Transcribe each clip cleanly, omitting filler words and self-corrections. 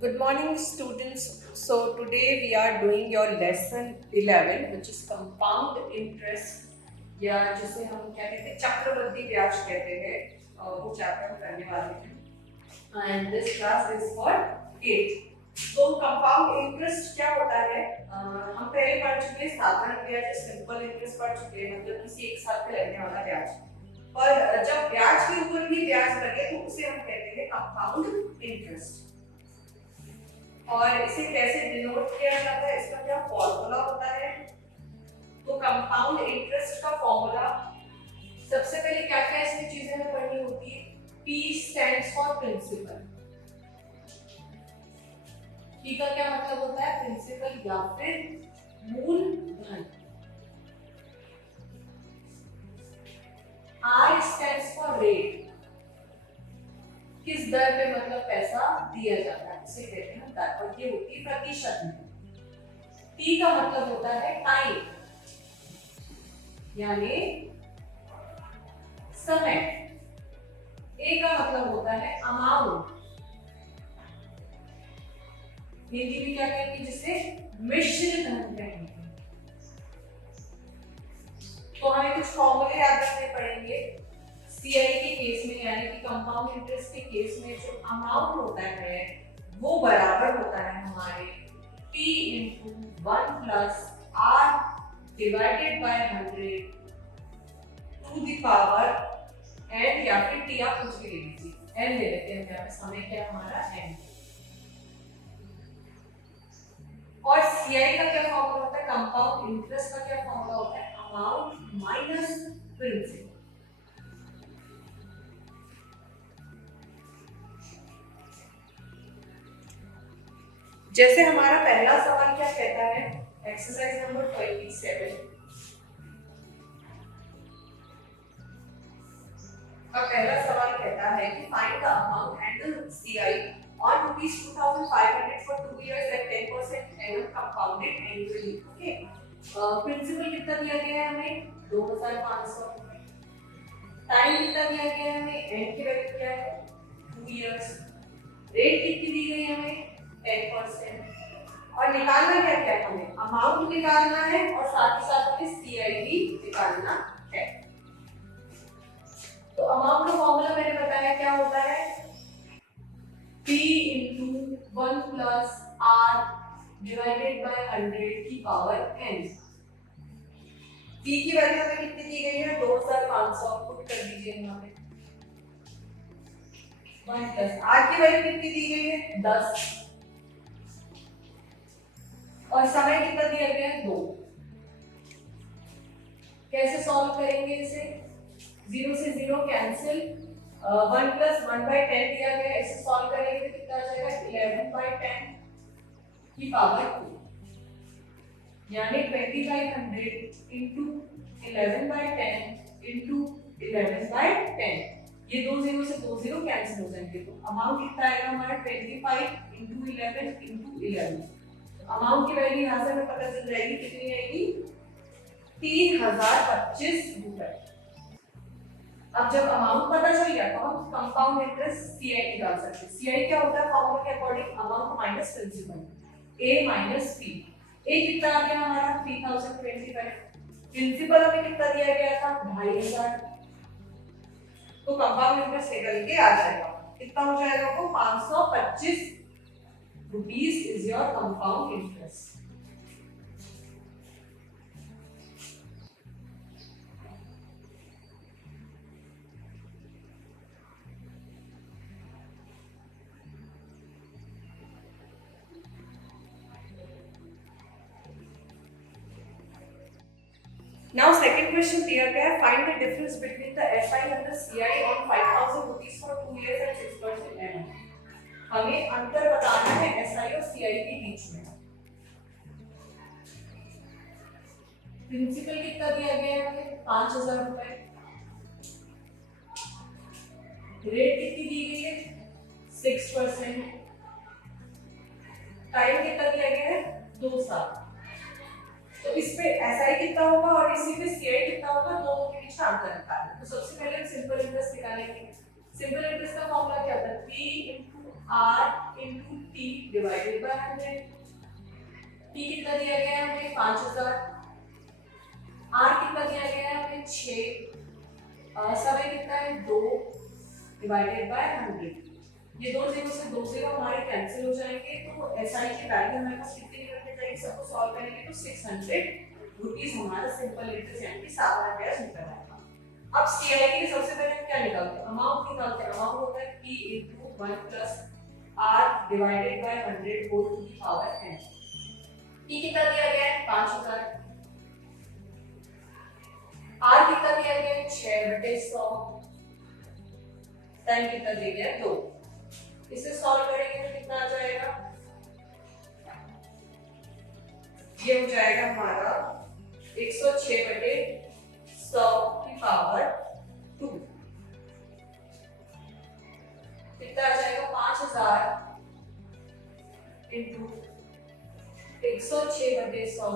Good morning, students. So, today we are doing your lesson 11, which is compound interest, या जिसे हम क्या कहते हैं चक्रवृद्धि ब्याज कहते हैं, वो चैप्टर हम करने वाले हैं and this class is for 8th। तो कंपाउंड इंटरेस्ट क्या होता है? हम पहले पढ़ चुके हैं साधारण ब्याज, सिंपल इंटरेस्ट पढ़ चुके हैं, मतलब किसी एक साल पे लगने वाला ब्याज। पर जब ब्याज के ऊपर भी ब्याज लगे तो उसे हम कहते हैं कंपाउंड इंटरेस्ट। और इसे कैसे डिनोट किया जाता है, इसका क्या फॉर्मूला होता है? तो कंपाउंड इंटरेस्ट का फॉर्मूला सबसे पहले क्या क्या इसमें चीजें हमें पढ़नी होती है। P stands for principal. P का क्या मतलब होता है? प्रिंसिपल या फिर मूलधन। R stands for rate. किस दर पे मतलब पैसा दिया जाता है, इसे कहते हैं दर, और ये होती है प्रतिशत में। T का मतलब होता है टाइम, यानी समय। A का मतलब होता है अमाउंट, हिंदी में क्या कहेंगे, जिसे मिश्र धन कहेंगे। तो हमें कुछ फॉर्मूले याद रखने पड़ेंगे। सीआई के केस में, यानी कि कंपाउंड इंटरेस्ट के केस में, जो अमाउंट होता है वो बराबर होता है हमारे P into 1 plus R divided by 100 to the power n, या फिर T आप कुछ भी ले लीजिए, n ले लेते हैं यहाँ पे, समय क्या हमारा n। और सीआई का क्या फॉर्मूला होता है? कंपाउंड इंटरेस्ट का क्या फॉर्मूला होता है? Amount minus principal. जैसे हमारा पहला सवाल क्या कहता है, एक्सरसाइज नंबर 27 का पहला सवाल कहता है कि find the amount and CI on rupees 2500 for 2 years at 10% annual compounded annually. Okay, principal कितना दिया गया है हमें? 2500। टाइम कितना दिया गया है हमें? n की वैल्यू क्या है? 2 years। रेट कितनी दी गई है हमें? 10%। और निकालना क्या क्या है हमें? अमाउंट निकालना है और साथ ही साथ हमें सीआई भी निकालना है। तो अमाउंट का फॉर्मूला मैंने बताया क्या होता है? P into 1 plus R divided by 100 की पावर n। P की वैल्यू हमें कितनी दी गई है? 2500, पुट कर दीजिए यहाँ पे। 1 plus R की वैल्यू कितनी दी गई है? 10। और समय कितना दिया गया है? 2। कैसे सॉल्व करेंगे इसे? 0 से 0 कैंसिल, 1 plus 1/10 दिया गया है, इसे सॉल्व करेंगे तो कितना आ जाएगा? 11/10 की पावर 2, यानी 2500 into 11/10 into 11/10। ये दो जीरो से दो जीरो कैंसिल हो जाएंगे, तो अमाउंट कितना आएगा हमारा? 25 into 11 into 11। अमाउंट की वैल्यू यहाँ से हमें पता चल जाएगी, कितनी आएगी? 3025 रुपए। अब जब अमाउंट पता चल गया तो हम कंपाउंड इंटरेस्ट सीआई निकाल सकते हैं। सीआई क्या होता है? फॉर्मूला के अकॉर्डिंग अमाउंट माइनस प्रिंसिपल, ए माइनस पी। ए कितना आ गया हमारा? 3025। प्रिंसिपल हमें कितना दिया गया था? 2500। तो कंपाउंड इंटरेस्ट निकल के आ जाएगा, कितना हो जाएगा वो? 525 rupees is your compound interest. Now second question दिया गया है, find the difference between the SI and the CI on 5000 rupees for 2 years at 6% annum। हमें अंतर बताना है SI और CI के बीच में। प्रिंसिपल कितना दिया गया है हमें? 5000 रुपए। रेट कितनी दी गई है? 6%। टाइम कितना दिया गया है? 2 साल। तो इस पे SI कितना होगा और इसी पे CI कितना होगा, दोनों के बीच का अंतर निकालना। तो सबसे पहले हम सिंपल इंटरेस्ट निकालेंगे। सिंपल इंटरेस्ट का फॉर्मूला क्या होता है? P into R into T T divided by 100। T कितना दिया गया है हमें 5000, R कितना दिया गया है हमें 6, समय कितना है 2 डिवाइडेड बाय 100। ये दो जीरो से दो जीरो हमारे कैंसिल हो जाएंगे, तो एसआई की वैल्यू हमारे पास कितनी निकलने जाएगी, सबको सॉल्व करेंगे तो 600 रुपीस हमारा सिंपल इंटरेस्ट यानी कि साधारण ब्याज निकल आएगा। अब सीआई के लिए सबसे पहले हम क्या निकालते हैं, अमाउंट निकालते हैं। अमाउंट होता है P into 1 plus R divided by 100 whole to the power n। P कितना दिया गया है 5000, R कितना दिया गया है 6/100, टाइम कितना दिया गया है 2। इसे सॉल्व करेंगे तो कितना आ जाएगा, ये हो जाएगा हमारा 106/100 की पावर 2। कितना आ जाएगा 5000 इंटू 106/100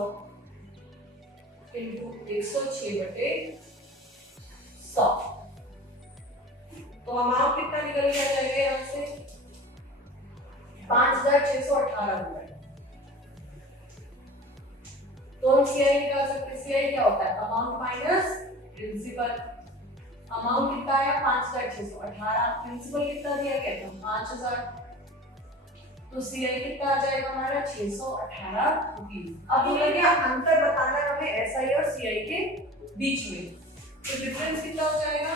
इंटू 106/100। तो अमाउंट कितना निकल के आ जाएगा यहाँ से 5618 रुपए। तो हम सीआई निकाल सकते हैं। सीआई क्या होता है, अमाउंट माइनस प्रिंसिपल। अमाउंट कितना है 5618, प्रिंसिपल कितना दिया गया था 5000, तो सीआई कितना आ जाएगा हमारा 618 रुपीस। अब ये क्या अंतर बताना है हमें एसआई और सीआई के बीच में, तो डिफरेंस कितना हो जाएगा,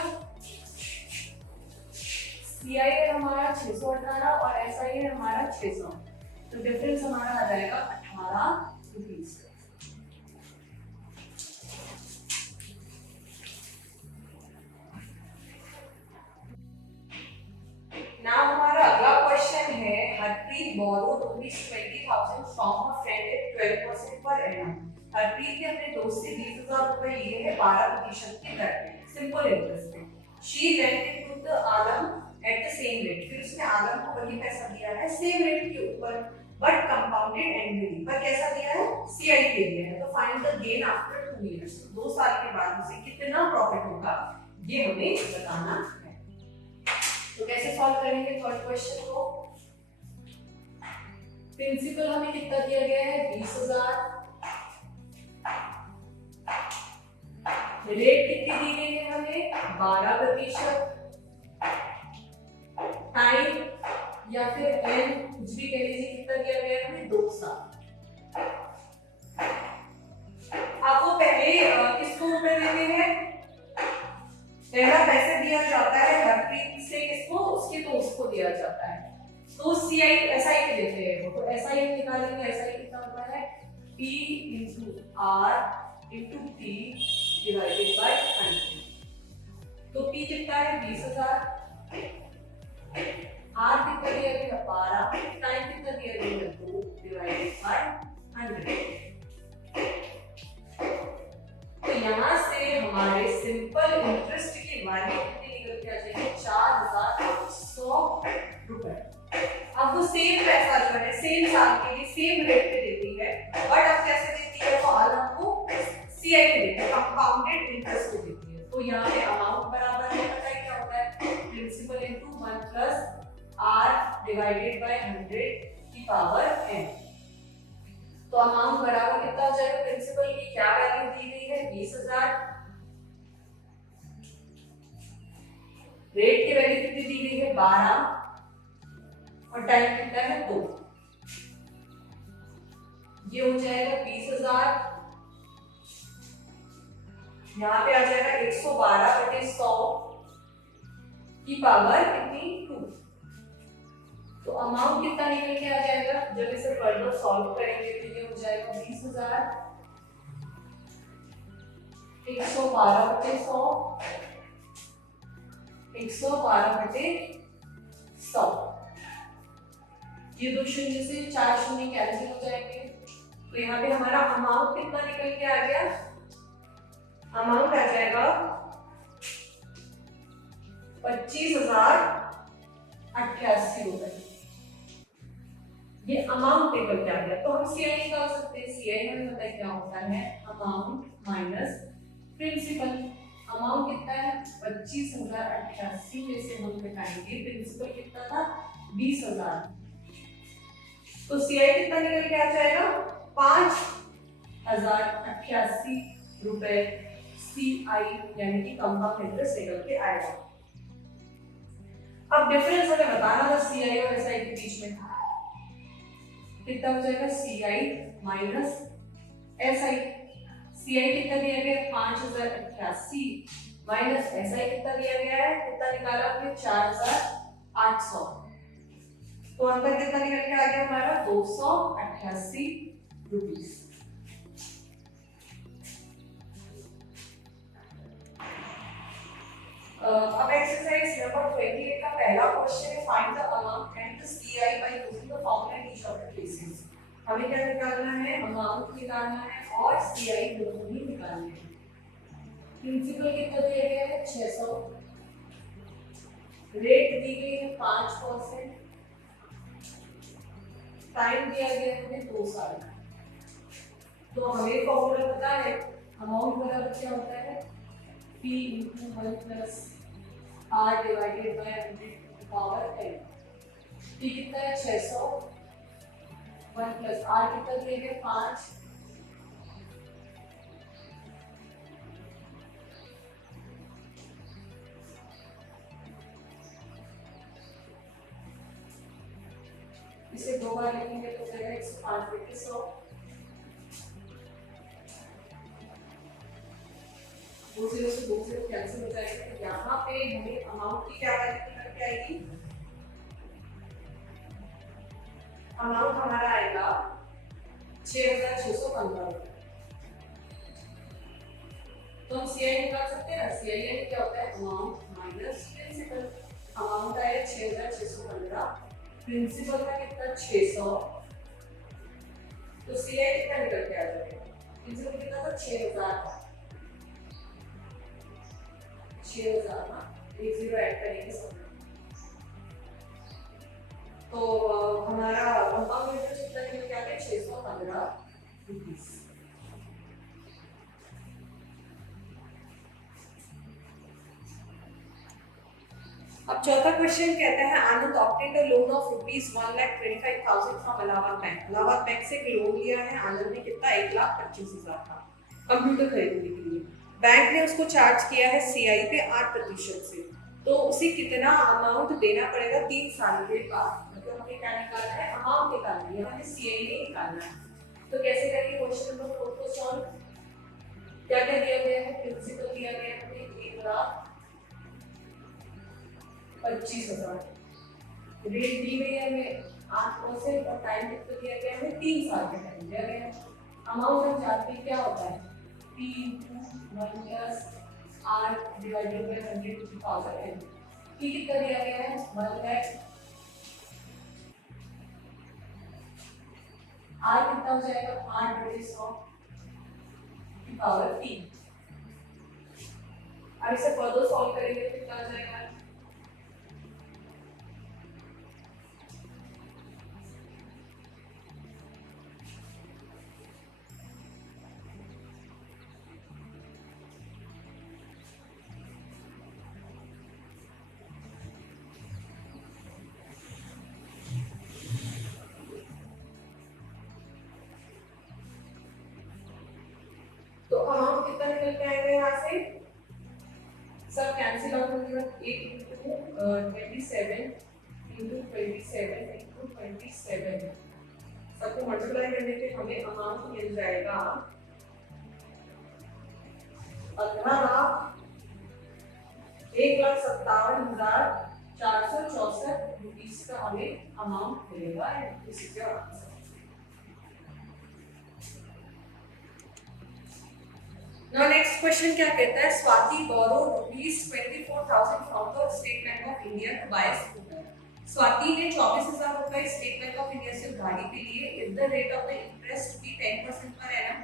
सीआई है हमारा 618 और एसआई है हमारा 600, तो डिफरेंस हमारा आ जाएगा 18 रुपीस। नाउ हमारा अगला क्वेश्चन है, Harpreet borrowed rupees 20,000 from a friend at 12% per annum. Harpreet ने अपने दोस्त से 20,000 रुपए लिए हैं 12% की दर पे, सिंपल इंटरेस्ट पे। She lended to the Alam at the same rate, फिर उसने आलम को वही पैसा दिया है सेम रेट के ऊपर, बट कंपाउंडेड एनुअली, पर कैसा दिया है सीआई के दिया है। तो find the gain after 2 years, 2 साल के बाद उसे कितना प्रॉफिट होगा ये हमें बताना है। तो कैसे सॉल्व करेंगे थर्ड क्वेश्चन को। प्रिंसिपल हमें कितना दिया गया है 20,000, रेट कितनी दी गई है हमें 12%, टाइम या फिर एन कुछ भी कह लीजिए कितना दिया गया है हमें 2 साल। आपको पहले किसको रुपए देते हैं, पहला पैसे दिया जाता है हरप्रीत से किसको, उसके दोस्त को दिया जाता है, तो सीआई एसआई के देते हैं वो, तो एसआई हम निकालेंगे। एसआई कितना होता है P into R into T divided by 100। तो P कितना है 20,000, R कितना दिया गया 12, टाइम कितना दिया गया 2 डिवाइडेड बाय 100। तो यहाँ से हमारे सिंपल इंटरेस्ट की वैल्यू कितनी निकल के आ जाएगी 4,800 रुपए। अब वो सेम पैसा जो है सेम साल के लिए सेम रेट पे देती है, बट अब कैसे देती है वो आलम को सीआई पे देती है, कंपाउंडेड इंटरेस्ट पे देती है। तो यहाँ पे अमाउंट बराबर है, पता है क्या होता है principal into 1 plus R divided by 100 की पावर n। तो अमाउंट बराबर कितना हो जाएगा, प्रिंसिपल की क्या वैल्यू दी गई है 20,000, रेट की वैल्यू कितनी दी गई है 12 और टाइम कितना है 2। ये हो जाएगा 20,000, यहाँ पे आ जाएगा 112/100 की पावर कितनी 2। तो अमाउंट कितना निकल के आ जाएगा, जब इसे फर्दर सॉल्व करेंगे तो ये हो जाएगा 20,000 112/100 112/100। ये 2 शून्य से 4 शून्य कैंसिल हो जाएंगे, तो यहाँ पे हमारा अमाउंट कितना निकल के आ गया, अमाउंट आ जाएगा 25,088 रुपए। ये अमाउंट टेबल क्या गया, तो हम सीआई निकाल सकते हैं। सीआई हमें पता है क्या होता है, अमाउंट माइनस प्रिंसिपल। अमाउंट कितना है 25,088 में से हम घटाएंगे प्रिंसिपल कितना था 20,000, तो सीआई कितना निकल के आ जाएगा 5088 रुपए सीआई यानी कि कंपाउंड इंटरेस्ट निकल के आएगा। अब डिफरेंस हमें बताना था सीआई और एसआई के बीच में, कितना हो जाएगा सीआई माइनस एसआई। सीआई कितना दिया गया 5088 माइनस एसआई कितना दिया गया है, कितना निकाला हमने 4800, तो अंतर कितना निकल के आ गया हमारा 288 रुपीस। अब एक्सरसाइज नंबर 28 का पहला क्वेश्चन है find the amount and the CI by using the formula in each of the cases. हमें क्या निकालना है, अमाउंट निकालना है और सीआई दोनों ही निकालने हैं। प्रिंसिपल कितना दिया गया है 600, रेट दी गई है 5%, टाइम दिया गया है 2 साल। तो हमें फॉर्मूला पता है, अमाउंट बराबर क्या होता है P into 1 plus R divided by 100 power n। P कितना है 600, 1 plus R कितना दिया गया 5, इसे 2 बार लिखेंगे तो जाएगा 105 बटे 100। दो से कैंसिल हो जाएगा, तो यहाँ पे हमें अमाउंट की क्या वैल्यू निकल के आएगी, अमाउंट हमारा आएगा 6615 रुपए। तो हम सीआई निकाल सकते हैं ना, सीआई यानी क्या होता है अमाउंट माइनस प्रिंसिपल। अमाउंट आया 6615, प्रिंसिपल का कितना 600, तो सीआई कितना निकल के आ जाएगा, प्रिंसिपल कितना था 6000, 6000 ना, एक जीरो ऐड करेंगे सब। तो हमारा कंपाउंड इंटरेस्ट कितना निकल के आ गया 615 रुपीस। अब चौथा क्वेश्चन कहता है Anand obtained a loan of ₹1,25,000 from Allahabad bank. Allahabad bank से एक लोन लिया है आनंद ने, कितना 1,25,000 का कंप्यूटर खरीदने के लिए। बैंक ने उसको चार्ज किया है सीआई पे 8% से, तो उसे कितना अमाउंट देना पड़ेगा 3 साल के बाद। मतलब हमें क्या निकालना है, अमाउंट निकालनी है, हमें सीआई नहीं निकालना है। तो कैसे करेंगे क्वेश्चन नंबर 4 को सॉल्व। क्या क्या दिया गया है, प्रिंसिपल दिया गया है 1,25,000, रेट दी गई है हमें 8% और टाइम कितना दिया गया है 3 साल का टाइम दिया गया है। अमाउंट हम जानते हैं क्या होता है P into 1 plus R divided by 100 to the power n। P कितना दिया गया है 1 lakh, R कितना हो जाएगा 8/100 की पावर 3। अब इसे फर्दर सॉल्व करेंगे तो कितना आ जाएगा, तो अमाउंट कितना निकल के आएगा यहाँ से, सब कैंसिल आउट हो जाएगा, 8 into 27 into 27 into 27 सबको मल्टीप्लाई करने पे हमें अमाउंट मिल जाएगा 1,57,464 रुपीस का हमें अमाउंट मिलेगा। Now next question क्या कहता है, Swati borrowed ₹24,000 from the State Bank of India to buy a scooter। Swati ने 24,000 रुपए स्टेट बैंक ऑफ इंडिया से उधारी पे लिए। If the rate of the interest भी 10% पर एनम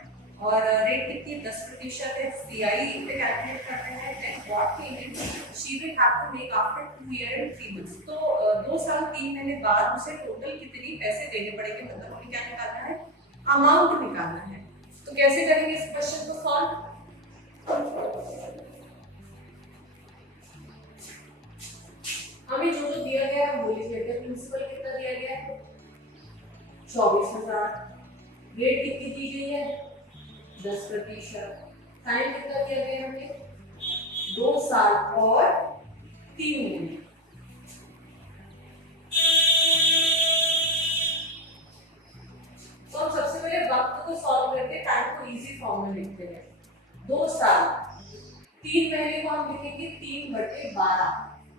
और रेट कितनी 10% है, सीआई पे कैलकुलेट करते हैं, then what payment she will have to make after 2 year and 3 months. तो 2 साल 3 महीने बाद उसे टोटल कितनी पैसे देने पड़ेंगे, मतलब हमें क्या निकालना है, अमाउंट निकालना है। तो कैसे करेंगे इस क्वेश्चन को सॉल्व, हमें जो जो दिया गया है वो लिख लेते हैं। प्रिंसिपल कितना दिया गया है 24,000। रेट कितनी दी गई है? 10%। टाइम कितना दिया गया हमने? 2 साल और 3 महीने। तो हम सबसे पहले वक्त को सॉल्व करके टाइम को इजी फॉर्म में लिखते हैं। 2 साल 3 महीने को हम लिखेंगे 3/12।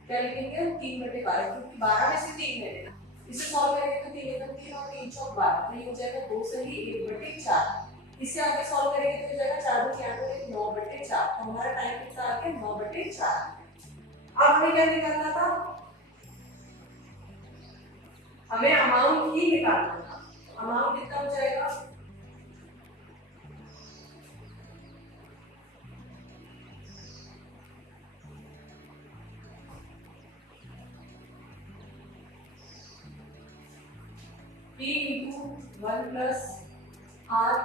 क्या लिखेंगे हम? 3/12, क्योंकि 12 में से 3 महीने ना। इसे सॉल्व करेंगे तो 3 एकम 3 और 3 चौक 12, तो ये हो जाएगा 2 से ही 1/4। इसे आगे सॉल्व करेंगे तो हो जाएगा 4 2 क्या तो 9/4। तो हमारा टाइम कितना आ गया? 9/4। अब हमें क्या निकालना था? हमें अमाउंट ही निकालना था। अमाउंट कितना हो जाएगा? P into 1 plus R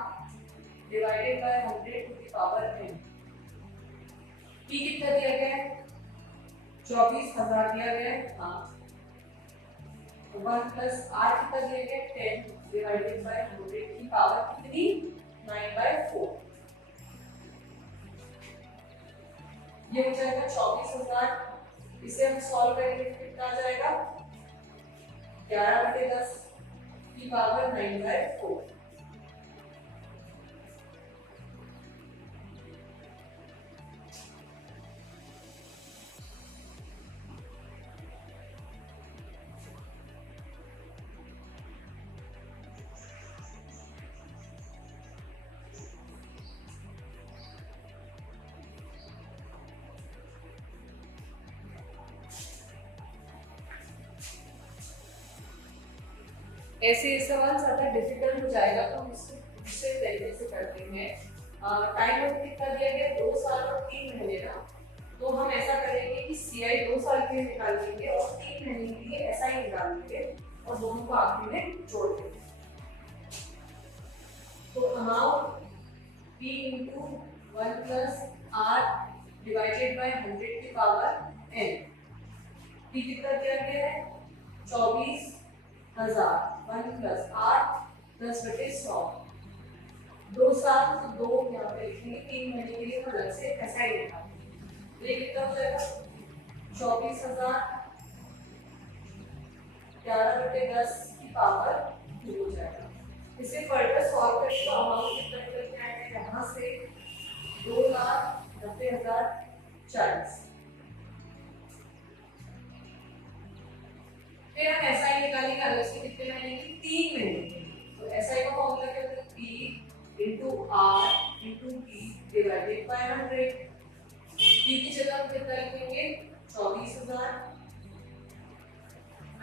divided by 100 to the power n। P कितना दिया गया है? 24,000 दिया गया है। हाँ। 1 plus R कितना दिया गया है? 10 divided by 100 की पावर कितनी? 9/4। ये हो जाएगा 24,000। इसे हम सॉल्व करेंगे तो कितना आ जाएगा? 11/10 की पावर 9/4। ऐसे ये सवाल ज्यादा डिफिकल्ट हो जाएगा तो हम इसको दूसरे तरीके से करते हैं। टाइम अब कितना दिया गया? 2 साल और 3 महीने ना। तो हम ऐसा करेंगे कि सीआई 2 साल के लिए निकाल लेंगे और 3 महीने के लिए एसआई निकाल लेंगे और दोनों को आखिर में जोड़ देंगे। तो amount P into 1 plus R divided by 100 की पावर n। P कितना दिया गया है? 24,000। 1 plus R 10/100। 2 साल तो 2 यहाँ पे लिखेंगे, 3 महीने के लिए अलग से ऐसा ही लिखा। ये कितना हो जाएगा? 24,000 11/10 की पावर 2 हो जाएगा। इसे फर्दर सॉल्व करके तो अमाउंट कितना निकल के आएगा? यहाँ से 2,90,040। फिर हम एसआई निकालेंगे अलग से कितने महीने की? 3 महीने की। तो एसआई का फॉर्मूला क्या होता है? P into R into T divided by 100। P की जगह हम कितना लिखेंगे? 24,000।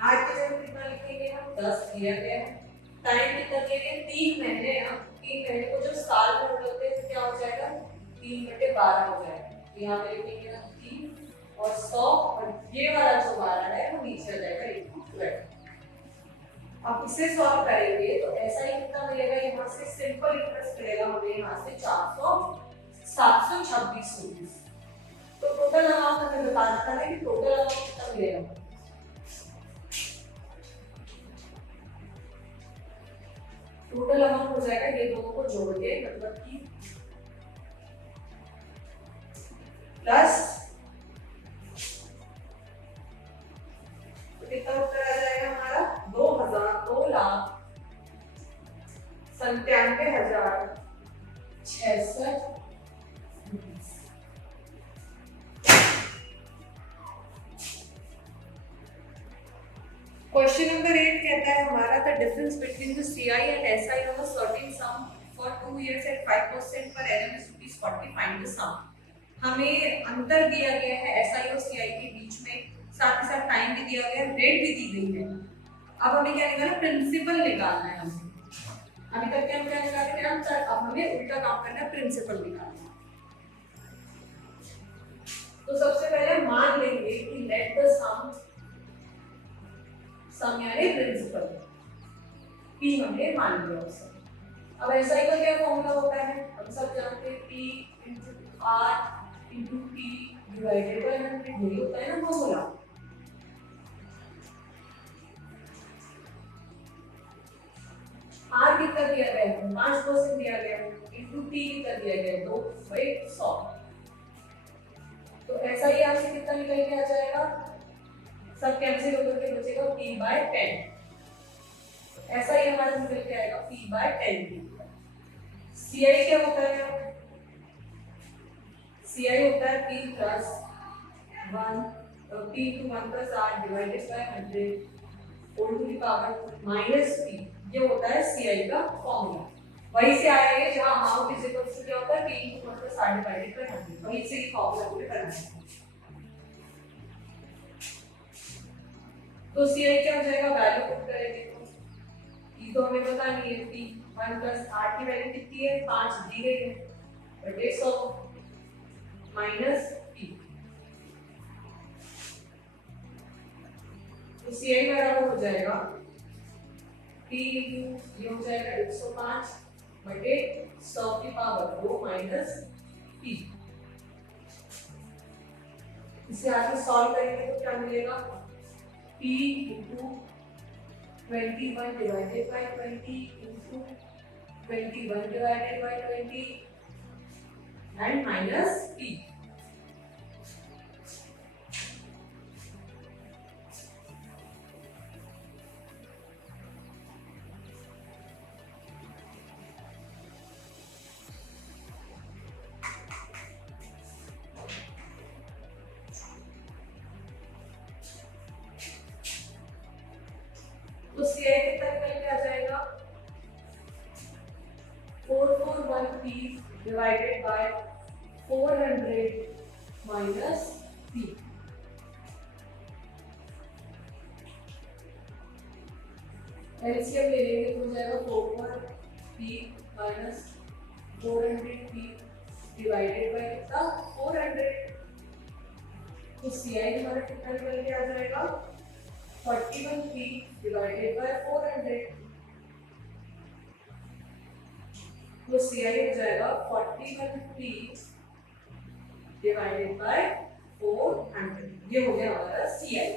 R की जगह कितना लिखेंगे हम? 10 दिया गया है। टाइम कितना दिया गया? 3 महीने ना। 3 महीने को जब साल में बदलते हैं तो क्या हो जाएगा? 3/12 हो जाएगा। यहाँ पे लिखेंगे ना 3 और 100 और ये वाला जो 12 है वो नीचे आ जाएगा 12। अब इसे सॉल्व करेंगे तो ऐसा ही कितना मिलेगा? यहाँ से सिंपल इंटरेस्ट मिलेगा हमें यहाँ से 726 रुपीस। तो टोटल अमाउंट हमें बताना था कि टोटल अमाउंट कितना मिलेगा। टोटल अमाउंट हो जाएगा ये दोनों को जोड़ के, मतलब कि प्लस तो कितना उत्तर आ जाएगा हमारा? 2,97,066। क्वेश्चन नंबर 8 कहता है हमारा the difference between the CI and SI of a certain sum for 2 years at 5% पर annum is ₹40। Find the sum. हमें अंतर दिया गया है एसआई और सीआई के बीच में, साथ ही साथ टाइम भी दिया गया है, रेट भी दी गई है। अब हमें क्या निकालना? प्रिंसिपल निकालना है हमें। अभी तक हम क्या निकाल रहे थे? अंतर। अब हमें उल्टा काम करना है, प्रिंसिपल निकालना है। तो सबसे पहले मान लेंगे कि लेट द सम यानी प्रिंसिपल P हमने मान लिया उसे। अब एसआई का क्या फॉर्मूला होता है? हम सब जानते हैं P into R into T divided by 100। यही होता है ना फॉर्मूला। 5% दिया गया इंटू टी कर दिया गया 2/100। तो ऐसा ही यहाँ से कितना निकल के आ जाएगा, सब कैंसिल होकर के बचेगा p/10। ऐसा ही हमारा निकल के आएगा p/10। CI क्या होता है, CI होता है p plus 1 p to 1 plus r divided by 100 whole to the power minus p। ये होता है CI का फॉर्मूला। वहीं से आया है जहां अमाउंट इज इक्वल टू क्या होता है p into 1 plus r divided by 100। वहीं से ये फॉर्मूला पूरे करना है। तो CI क्या हो जाएगा, वैल्यू पुट करेंगे तो तो हमें पता नहीं है p 1 plus r की वैल्यू कितनी है, 5 दी गई है, बट 100 माइनस p। तो CI बराबर हो जाएगा p इंटू ये हो जाएगा 105 बटे 100 की पावर 2 माइनस p। इसे आगे सॉल्व करेंगे तो क्या मिलेगा, p into 21 divided by 20 into 21 divided by 20 and minus p। तो CI कितना निकल के आ जाएगा, 441p divided by 400 minus p। LCM ले लेंगे तो हो जाएगा 44p minus 400p divided by कितना 400। तो CI हमारा कितना निकल के आ जाएगा, 41p divided by 400। तो CI हो जाएगा 41p divided by 400। ये हो गया हमारा CI।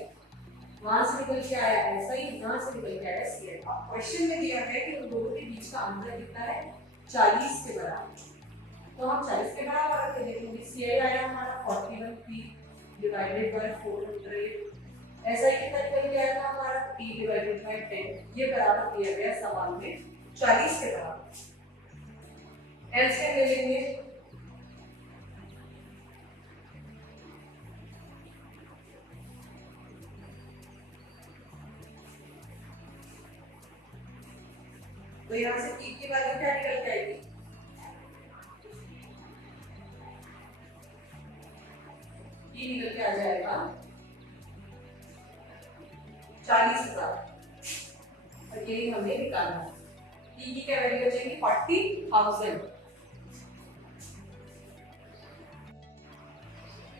वहां से निकल के आया ऐसा ही, यहाँ से निकल के आया CI। अब क्वेश्चन में दिया है कि उन दोनों के बीच का अंतर कितना है, 40 के बराबर। तो हम 40 के बराबर रख देंगे। CI आया हमारा 41p divided by 400। ऐसा ही कितना निकल के आया था हमारा p divided by 10। ये बराबर दिया गया सवाल में 40 के बराबर। एलसीएम ले लेंगे तो यहाँ से p की वैल्यू क्या निकल के आएगी, p निकल के आ जाएगा 40,000। और यही हमें निकालना है। p की क्या वैल्यू हो जाएगी, 40,000।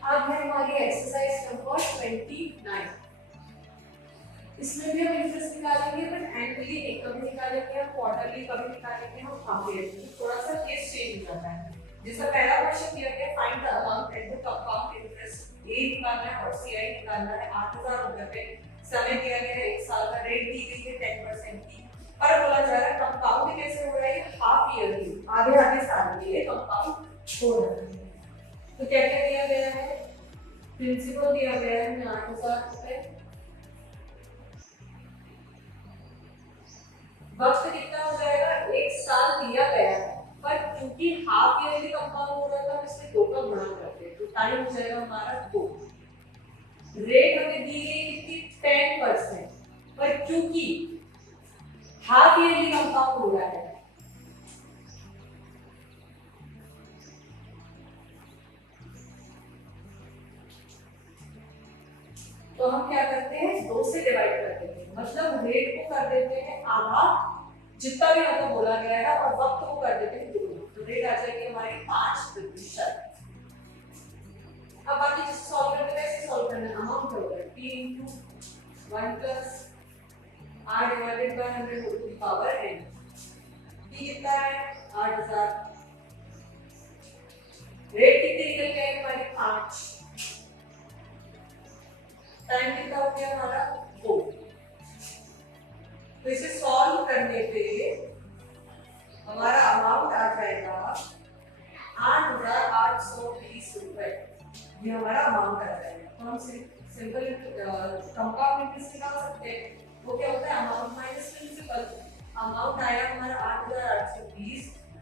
अब है हमारी एक्सरसाइज नंबर 29। इसमें भी हम इंटरेस्ट निकालेंगे, बट एनुअली एक कभी निकालेंगे, हम क्वार्टरली कभी निकालेंगे, हम हाफ ईयरली। थोड़ा सा केस चेंज हो जाता है। जैसा पहला क्वेश्चन दिया गया, find the amount at the compound interest ए निकालना है और CI निकालना है। 8,000 रुपए पे समय दिया गया है, 1 साल का, रेट दी गई है 10% की। पर बोला जा रहा है कंपाउंड कैसे हो रहा है, हाफ ईयरली, आधे आधे साल के लिए कंपाउंड हो रहा है। तो क्या क्या दिया गया है, प्रिंसिपल दिया गया है 8,000 रुपए, वक्त कितना हो जाएगा, 1 साल दिया गया है, पर क्योंकि हाफ ईयरली कंपाउंड हो रहा था इसलिए 2 का गुणा करते हैं, तो टाइम हो जाएगा हमारा 2। रेट हमें दी गई थी 10%, पर क्योंकि हाफ ईयरली कंपाउंड हो रहा है तो हम क्या करते हैं, 2 से डिवाइड कर देते हैं। मतलब रेट को कर देते हैं आधा, जितना भी मतलब बोला गया है, और वक्त को कर देते हैं 2। तो रेट आ जाएगी हमारी 5%। अब बाकी जिसे सॉल्व करते हैं ऐसे सॉल्व करना है। अमाउंट क्या होगा, p into 1 plus r divided by 100 whole to the power n। p कितना है, 8,000। रेट कितनी निकल के आई हमारी, 5। टाइम कितना हो गया हमारा, 2। तो इसे सॉल्व करने पे हमारा ये हमारा अमाउंट आ जाएगा। तो हम सिंपल कंपाउंड इंटरेस्ट निकाल सकते हैं। वो क्या होता है, अमाउंट माइनस प्रिंसिपल। अमाउंट आया हमारा 8820,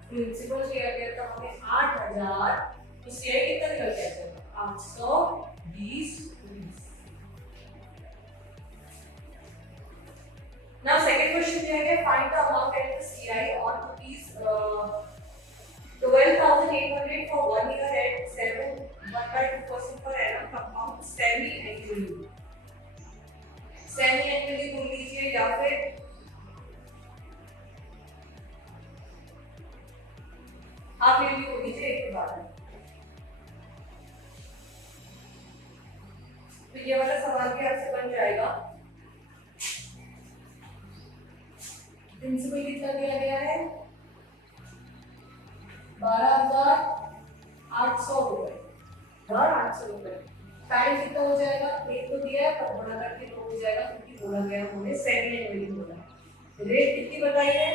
प्रिंसिपल लिया गया था हमें 8000, तो सीआई कितना निकल के आएगा 820। नाउ सेकंड क्वेश्चन दिया गया, find the amount at the CI on rupees 12,800 for 1 year at 7.2% per annum compound semi annually। Semi annually बोल लीजिए या फिर हाफ ईयरली बोल लीजिए, एक के बाद। तो ये वाला सवाल भी आपसे बन जाएगा। प्रिंसिपल कितना दिया गया है 12,800 रुपए, 800 रुपए। टाइम कितना हो जाएगा, एक तो दिया है पर गुणा करके दो हो जाएगा, क्योंकि बोला गया हमने सेमी एनुअली बोला है। रेट कितनी बताई है,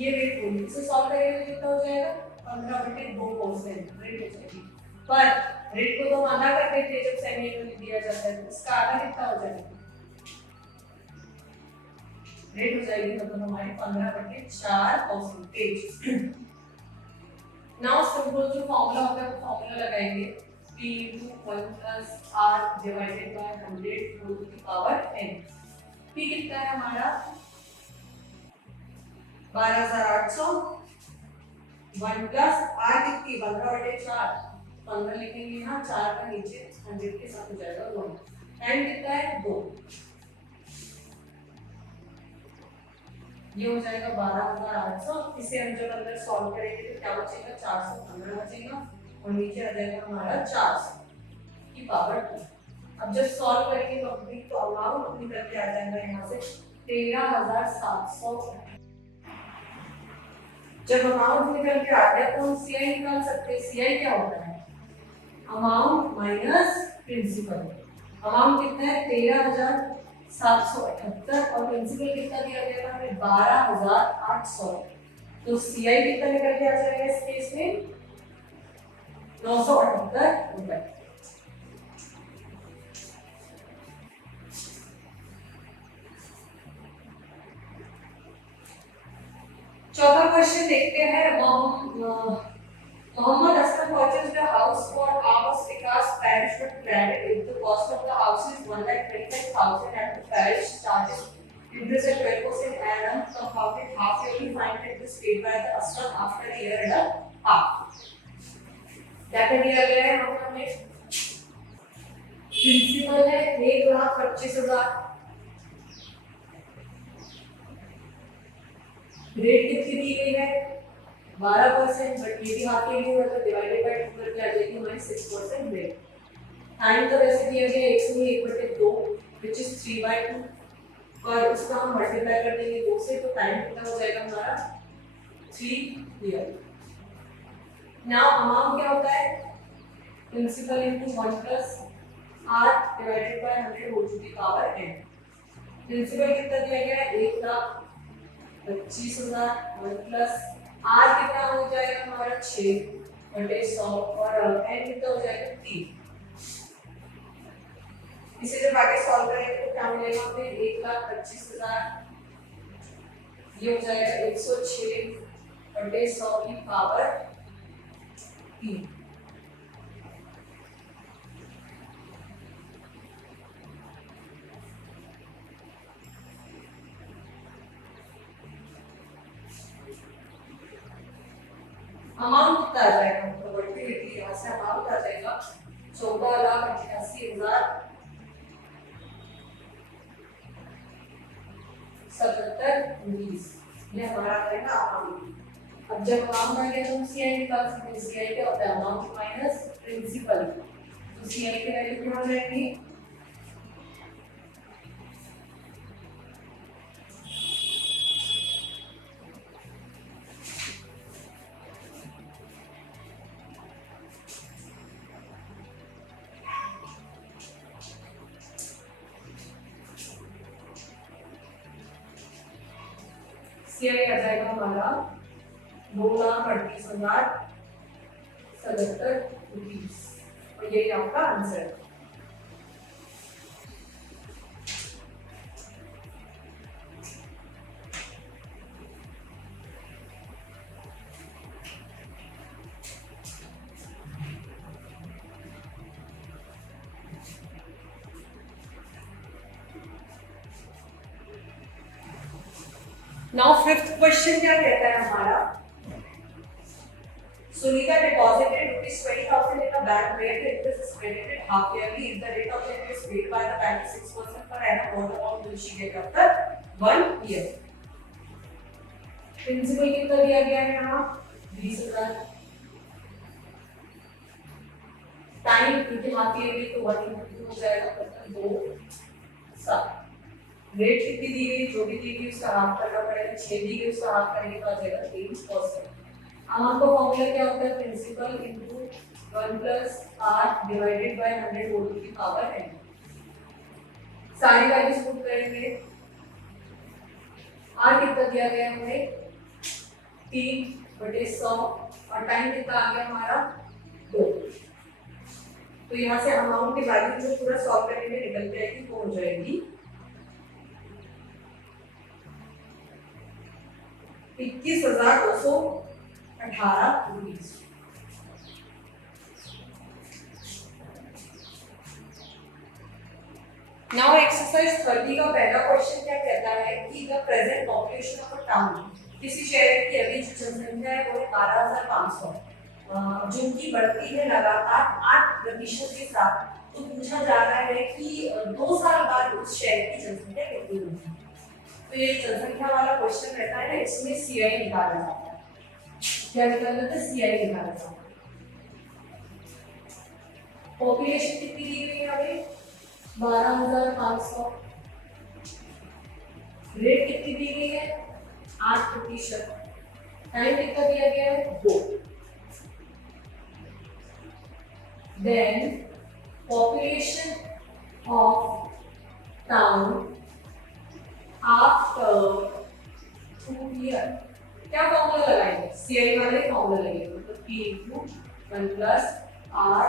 ये रेट होगी, इसे सॉल्व करेंगे तो कितना हो जाएगा 15/2% रेट हो जाएगी। पर रेट को तो आधा कर देते जब सेमी एनुअली दिया जाता है, तो इसका आधा कितना हो जाएगा, रेट हो जाएगी मतलब हमारी 15/4%। नाउ सिंपल जो फॉर्मूला होता है वो फॉर्मूला लगाएंगे, p into 1 plus r divided by 100 to the power n। p कितना है हमारा 12,800, 1 plus r कितनी 15/4, 15 लिखेंगे यहाँ, 4 का नीचे 100 के साथ हो जाएगा 1, n कितना है 2, ये हो जाएगा 12,800। इसे हम जब अंदर सॉल्व करेंगे तो क्या बचेगा 415 बचेगा, और नीचे आ जाएगा हमारा 400 की पावर 2। अब जब सॉल्व करेंगे कंप्लीट तो अमाउंट निकल के आ जाएगा यहाँ से 13,700। जब अमाउंट निकल के आ गया तो हम सीआई निकाल सकते हैं। सीआई क्या होता है, अमाउंट माइनस प्रिंसिपल। अमाउंट कितना है 13,778 और प्रिंसिपल कितना दिया गया था हमें 12,800। तो सीआई कितना निकल के आ जाएगा इस केस में 978 रुपए। चौथा क्वेश्चन देखते हैं। Muhammad Aslam purchased a house for Abbas Vikas Parish flat if the cost of the house is 1,25,000 and the parish charges interest at 12% annum compounded half yearly, find interest paid by the Aslam after a year and a half। क्या कर दिया गया है हमें, principal है 1,25,000, rate कितनी दी गई है 12%, बट ये भी हाफ ईयरली हुआ तो डिवाइडेड बाय 2 करके आ जाएगी हमारी 6% रेट। टाइम तो वैसे दिया गया 1/2 व्हिच इज 3/2, और उसका हम मल्टीप्लाई कर देंगे 2 से, तो टाइम कितना हो जाएगा हमारा 3 ईयर। नाउ अमाउंट क्या होता है, principal into 1 plus r divided by 100 whole to the power n। Principal कितना दिया गया है 1,25,000, 1 प्लस r कितना हो जाएगा हमारा 6/100 और n कितना हो जाएगा 3। इसे जब आगे सॉल्व करेंगे तो क्या मिलेगा हमें 1,25,000, ये हो जाएगा 106/100 की पावर 3। अमाउंट कितना आ जाएगा, प्रोबेबिलिटी यहाँ से अमाउंट आ जाएगा 14,88,077, ये हमारा रहेगा अमाउंट। अब जब अमाउंट आ गया तो सीआई निकाल सकते हैं। सीआई क्या होता है, अमाउंट माइनस प्रिंसिपल। तो सीआई की वैल्यू क्या हो जाएगी, सीआई आ जाएगा हमारा 2,38,077 रुपीज और यही आपका आंसर है। नाउ फिफ्थ क्वेश्चन क्या कहता है हमारा, Sunita deposited ₹20,000 in a bank where the interest is credited half yearly. If the rate of interest paid by the bank is 6% per annum, what amount will she get after 1 year? Principal कितना दिया गया है यहाँ 20,000, time क्योंकि half yearly तो 1 हो जाएगा, मतलब 2 7, रेट कितनी दी गई, जो भी दी गई उसका हाफ करना पड़ेगा, 6 दी गई उसका हाफ करने के बाद जाएगा 3%। अमाउंट का फॉर्मूला क्या होता है, principal into 1 plus r divided by 100 whole to the power n। सारी वैल्यूज पुट करेंगे, r कितना दिया गया है हमें 3/100 और टाइम कितना आ गया हमारा 2। तो यहाँ से अमाउंट की वैल्यू जो पूरा सॉल्व करने में निकल जाएगी वो हो जाएगी 21,218 रुपीज। नाउ एक्सरसाइज 30 का पहला क्वेश्चन क्या कहता है कि the present population of a town, किसी शहर की अभी जो जनसंख्या है वो है 12,500, जिनकी बढ़ती है लगातार 8% के साथ। तो पूछा जा रहा है कि 2 साल बाद उस शहर की जनसंख्या कितनी होगी। तो ये जनसंख्या वाला क्वेश्चन रहता है ना, इसमें सीआई निकाला जाता है। क्या निकालना था, सीआई निकाला जाता है। पॉपुलेशन कितनी दी गई है हमें 12,500, रेट कितनी दी गई है 8%, टाइम कितना दिया गया है 2। Then population of town after 2 year, क्या फॉर्मूला लगाएंगे, सीआई वाले फॉर्मूला लगेगा, मतलब p * 1 + r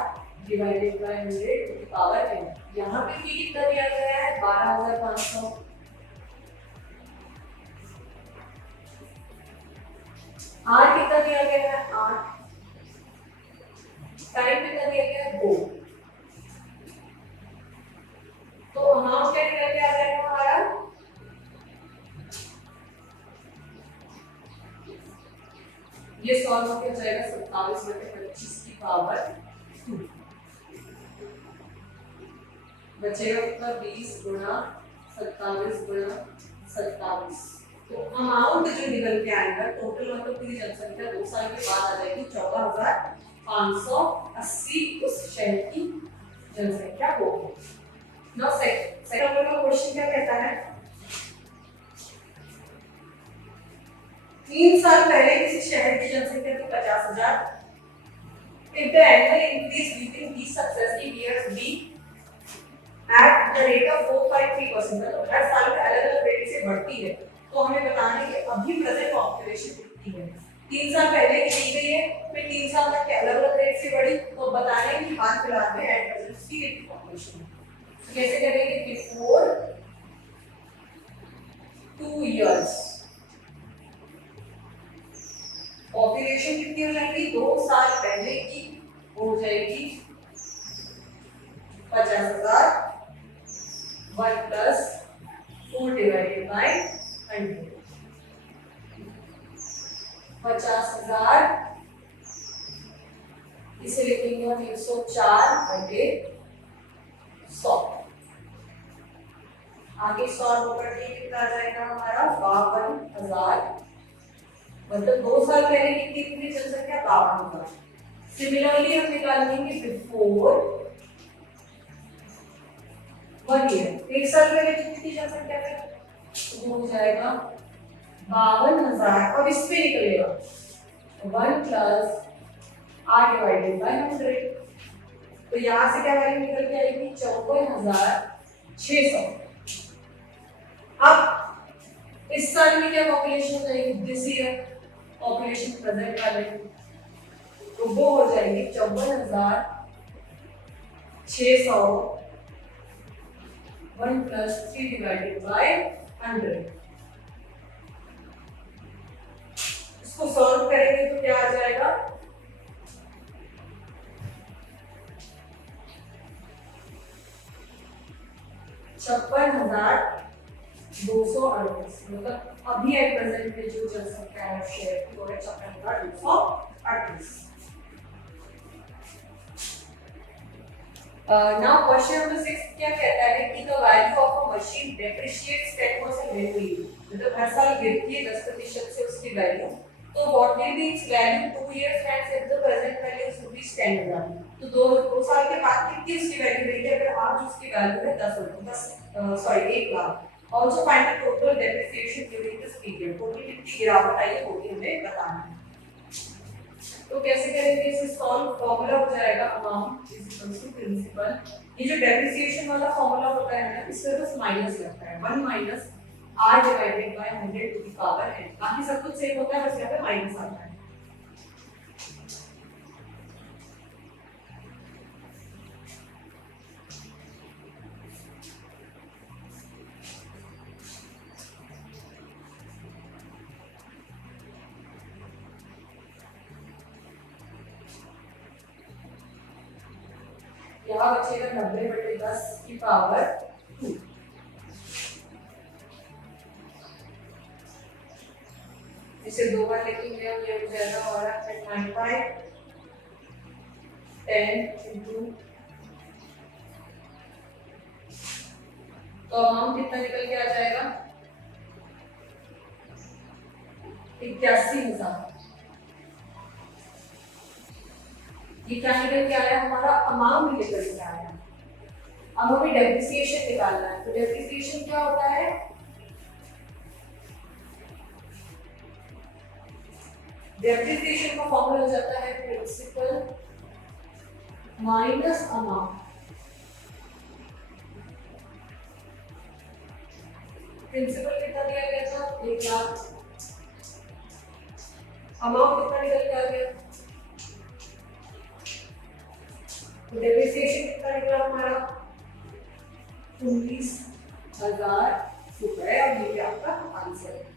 divided by 100 to the power n। यहाँ पे p कितना दिया गया है 12,500, r कितना दिया गया है 8, टाइम कितना दिया गया है 2। तो अमाउंट क्या निकल के आ जाएगा हमारा, ये सॉल्व हो जाएगा 27/25 की पावर 2, बचेगा कितना 20 गुणा 27 गुणा 27। तो अमाउंट जो निकल के आएगा टोटल, मतलब पूरी जनसंख्या 2 साल के बाद आ जाएगी 14,580 उस शहर की जनसंख्या होगी। नाउ सेकंड वाला क्वेश्चन क्या कहता है, 3 साल पहले किसी शहर की जनसंख्या थी 50,000। If the annual increase within these successive years be at the rate of 4.3%, मतलब हर साल में अलग-अलग रेट से बढ़ती है, तो हमें बताना है कि अभी प्रेजेंट पॉपुलेशन कितनी है। 3 साल पहले की दी गई है, फिर 3 साल तक के अलग-अलग रेट से बढ़ी, तो बताना है कि हाल फिलहाल में एट प्रेजेंट की कितनी पॉपुलेशन है। कैसे करेंगे, बिफोर 2 इयर्स पॉपुलेशन कितनी हो जाएगी, 2 साल पहले की हो जाएगी 50,000, 1 + 4 डिवाइडेड बाय 100, 50,000 इसे लिखेंगे हम 104/100। आगे 100 होकर कितना आ जाएगा हमारा 52,000, मतलब 2 साल पहले कितनी थी जनसंख्या 52,000। सिमिलरली हम निकालेंगे बिफोर 1 ईयर, 1 साल पहले कितनी थी जनसंख्या है, तो हो जाएगा 52,000। अब इस पे निकलेगा 1 + r डिवाइडेड बाय 100, तो यहाँ से क्या वैल्यू निकल के आएगी 54,600। अब इस साल में वाली क्या पॉपुलेशन हो जाएगी, दिस ईयर पॉपुलेशन प्रेजेंट वाले, तो वो हो जाएगी 54,600 1 + 3 डिवाइडेड बाय 100। इसको सॉल्व करेंगे तो क्या आ जाएगा, 56,238, मतलब अभी एट प्रेजेंट में जो जनसंख्या है शेयर की वो है 56,238। नाउ क्वेश्चन नंबर 6 क्या कहता है कि the value of a machine depreciates 10% annually, मतलब हर साल गिरती है 10% से उसकी वैल्यू, तो what will be it's value 2 years time से द प्रेजेंट वैल्यू इज ₹10,000, तो दो साल के बाद कितनी उसकी वैल्यू रहेगी, अगर आज उसकी वैल्यू है 1 lakh. Also find the total depreciation during this period, total कितनी गिरावट आई है वो भी हमें बताना है। तो कैसे करेंगे इसे सॉल्व, फॉर्मूला हो जाएगा amount is equal to principal, ये जो डेप्रिसिएशन वाला फॉर्मूला होता है ना इसमें बस माइनस लगता है, 1 - r divided by 100 to the power n, बाकी सब कुछ सेम होता है बस यहाँ पे माइनस आता है। यहाँ बचेगा 90/10 की पावर 2, इसे दो बार लिखेंगे हम, ये हो जाएगा हमारा 10 into, तो अमाउंट कितना निकल के आ जाएगा 81,000। ये क्या निकल के आया, हमारा अमाउंट निकल के आया। अब हमें डेप्रिसिएशन निकालना है, तो डेप्रिसिएशन क्या होता है, डेप्रिसिएशन का फॉर्मूला हो जाता है प्रिंसिपल माइनस अमाउंट। प्रिंसिपल कितना दिया गया था 1 लाख, अमाउंट कितना निकल के आ गया, डेप्रिसिएशन कितना निकला हमारा 19,000 रुपए, और ये आपका आंसर है।